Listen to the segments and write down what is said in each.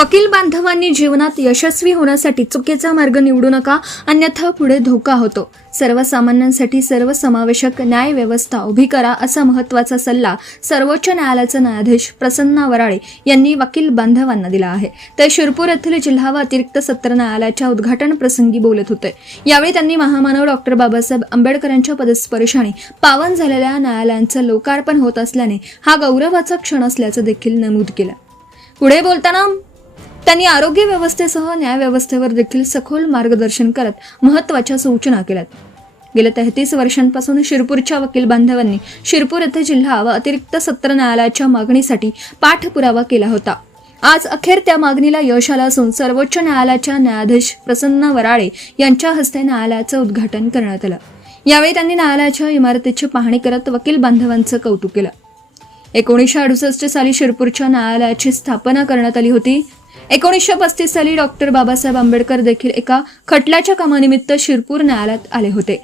वकील बांधवांनी जीवनात यशस्वी होण्यासाठी चुकीचा मार्ग निवडू नका, अन्यथा पुढे धोका होतो. सर्वसामान्यांसाठी सर्वसमावेशक न्याय व्यवस्था उभी करा, असा महत्त्वाचा सल्ला सर्वोच्च न्यायालयाचे न्यायाधीश प्रसन्ना वराळे यांनी वकील बांधवांना दिला आहे. ते शिरपूर येथील जिल्हा व अतिरिक्त सत्र न्यायालयाच्या उद्घाटन प्रसंगी बोलत होते. यावेळी त्यांनी महामानव डॉक्टर बाबासाहेब आंबेडकरांच्या पदस्पर्शाने पावन झालेल्या न्यायालयांचं लोकार्पण होत असल्याने हा गौरवाचा क्षण असल्याचं देखील नमूद केलं. पुढे बोलताना त्यांनी आरोग्य व्यवस्थेसह न्याय व्यवस्थेवर देखील सखोल मार्गदर्शन करत महत्त्वाच्या सूचना केल्यात. गेल्या 33 वर्षांपासून शिरपूरच्या वकील बांधवांनी शिरपूर येथे जिल्हा व अतिरिक्त सत्र न्यायालयाच्या मागणीसाठी पाठपुरावा केला होता. आज अखेर त्या मागणीला यश आलं असून सर्वोच्च न्यायालयाच्या न्यायाधीश प्रसन्न वराळे यांच्या हस्ते न्यायालयाचं उद्घाटन करण्यात आलं. यावेळी त्यांनी न्यायालयाच्या इमारतीची पाहणी करत वकील बांधवांचं कौतुक केलं. 1968 साली शिरपूरच्या न्यायालयाची स्थापना करण्यात आली होती. 1935 साली डॉक्टर बाबासाहेब आंबेडकर देखील एका खटल्याच्या कामानिमित्त शिरपूर न्यायालयात आले होते.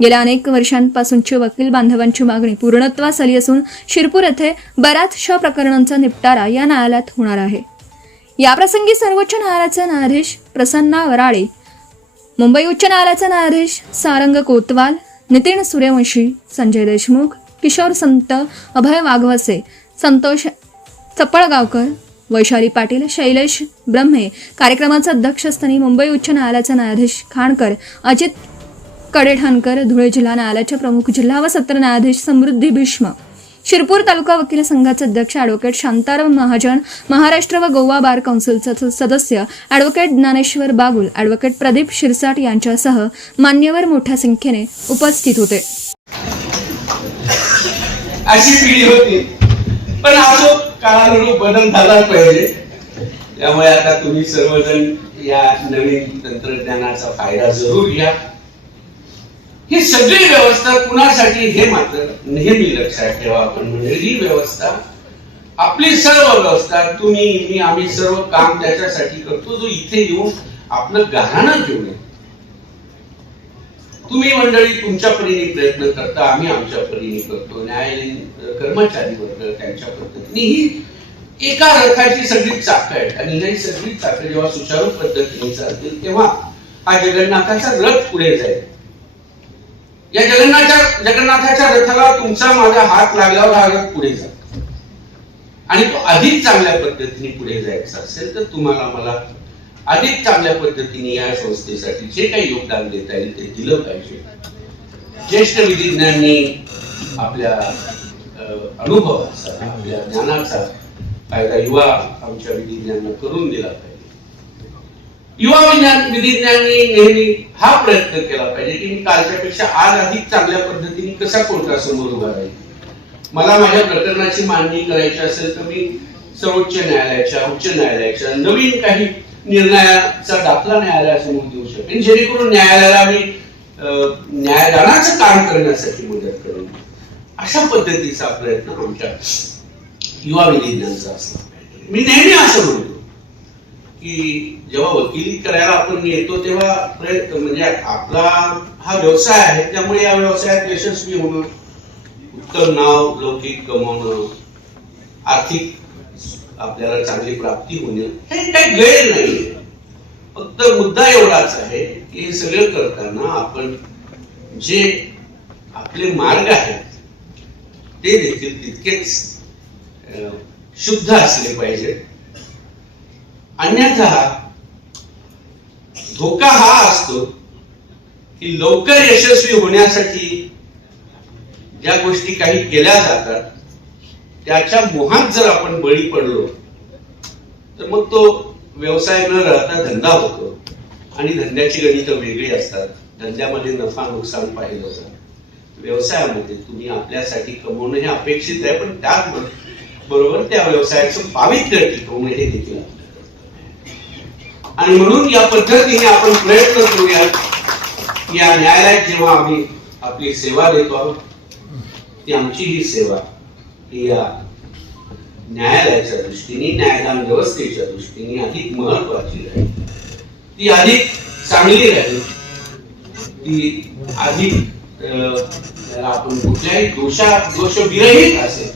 गेल्या अनेक वर्षांपासूनची वकील बांधवांची मागणी पूर्णत्वास आली असून शिरपूर येथे बऱ्याचशा प्रकरणांचा निपटारा या न्यायालयात होणार आहे. याप्रसंगी सर्वोच्च न्यायालयाचे न्यायाधीश प्रसन्ना वराळे, मुंबई उच्च न्यायालयाचे न्यायाधीश सारंग कोतवाल, नितीन सूर्यवंशी, संजय देशमुख, किशोर संत, अभय वाघवसे, संतोष चपळगावकर, वैशाली पाटील, शैलेश ब्रह्मे, कार्यक्रमाचे अध्यक्षस्थानी मुंबई उच्च न्यायालयाचे न्यायाधीश खानकर, अजित कडेठाणकर, धुळे जिल्हा न्यायालयाचे प्रमुख जिल्हा व सत्र न्यायाधीश समृद्धी भीष्म, शिरपूर तालुका वकील संघाचे अध्यक्ष ॲडव्होकेट शांताराम महाजन, महाराष्ट्र व गोवा बार काउन्सिलचे सदस्य ॲडव्होकेट ज्ञानेश्वर बागुल, ॲडव्होकेट प्रदीप शिरसाट यांच्यासह मान्यवर मोठ्या संख्येने उपस्थित होते. अशी पिढी होती, पण असो काळानुरूप बदल झाला पाहिजे. त्यामुळे आता तुम्ही सर्वजण या नवीन तंत्रज्ञानाचा फायदा जरूर घ्या. ही सगळी व्यवस्था कुणासाठी हे मात्र नेहमी लक्षात ठेवा. आपण म्हणजे ही व्यवस्था, आपली सर्व व्यवस्था, तुम्ही मी आम्ही सर्व काम त्याच्यासाठी करतो, जो इथे येऊन आपलं गाऱ्हाणं घेऊन येतो. तुम्ही मंडळी तुमच्या परीने प्रयत्न करता, आम्ही आमच्या परीने करतो. न्यायालयीन कर्मचारी वर्ग त्यांच्या पद्धतीने ही एका रथाची सगळी चाकं आहेत आणि ही सगळी चाकं जेव्हा सुचारू पद्धतीने चालतील तेव्हा हा जगन्नाथाचा रथ पुढे जाईल. या जगन्नाथाच्या रथाला तुमचा माझा हात लागल्यावर हा रथ पुढे जातो आणि तो अधिक चांगल्या पद्धतीने पुढे जायचा असेल तर तुम्हाला मला अधिक चांगल्या पद्धतीने या संस्थेसाठी जे काही योगदान देता येईल ते दिलं पाहिजे. ज्येष्ठ विधिज्ञांनी आपल्या अनुभवाचा, आपल्या ज्ञानाचा फायदा युवा आमच्या विधिज्ञांना करून दिला पाहिजे. युवा विधिज्ञांनी नेहमी हा प्रयत्न केला पाहिजे की मी कालच्यापेक्षा आज अधिक चांगल्या पद्धतीने कसा कोर्टासमोर उभा राहील. मला माझ्या प्रकरणाची मांडणी करायची असेल तर मी सर्वोच्च न्यायालयाच्या, उच्च न्यायालयाच्या नवीन काही निर्णयाचा दाखला न्यायालयासमोर देऊ शकेन, जेणेकरून न्यायालयाला मी न्यायदानाचं काम करण्यासाठी मदत करेन. अशा पद्धतीचा प्रयत्न आमच्या युवा विधिज्ञांचा असला पाहिजे. मी नेहमी असं म्हणतो की जेव्हा वकिली करायला आपण येतो तेव्हा प्रयत्न म्हणजे आपला हा व्यवसाय आहे, त्यामुळे या व्यवसायात यशस्वी होणं, उत्तम नाव लौकिक कमवणं, आर्थिक आपल्याला चांगली प्राप्ती होणे हे काही गैर नाहीये. फक्त मुद्दा एवढाच आहे की हे सगळं करताना आपण जे आपले मार्ग आहेत ते देखील तितकेच शुद्ध असले पाहिजे. अन्यथा धोका हा असतो की लवकर यशस्वी होण्यासाठी ज्या गोष्टी काही केल्या जातात त्याच्या मोहात जर आपण बळी पडलो तर मग तो व्यवसाय न राहता धंदा होतो आणि धंद्याची गणितं वेगळी असतात. धंद्यामध्ये नफा नुकसान पाहिलं जातं. व्यवसायामध्ये तुम्ही आपल्यासाठी कमवणं हे अपेक्षित आहे, पण त्याचबरोबर त्या व्यवसायाचं पावित्र्य टिकवणं हे देखील आणि म्हणून या पद्धतीने आपण प्रयत्न करूया. या न्यायालयात जेव्हा आम्ही आपली सेवा देतो आहोत ती आमची ही सेवा ही या न्यायालयाच्या दृष्टीने, न्यायदान व्यवस्थेच्या दृष्टीने अधिक महत्वाची राहील, ती अधिक चांगली राहील, ती अधिक आपण कुठल्याही दोषविरहित असेल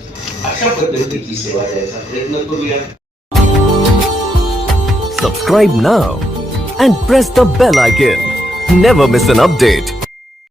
अशा पद्धतीची सेवा द्यायचा प्रयत्न करूया. Subscribe now and press the bell icon. Never miss an update.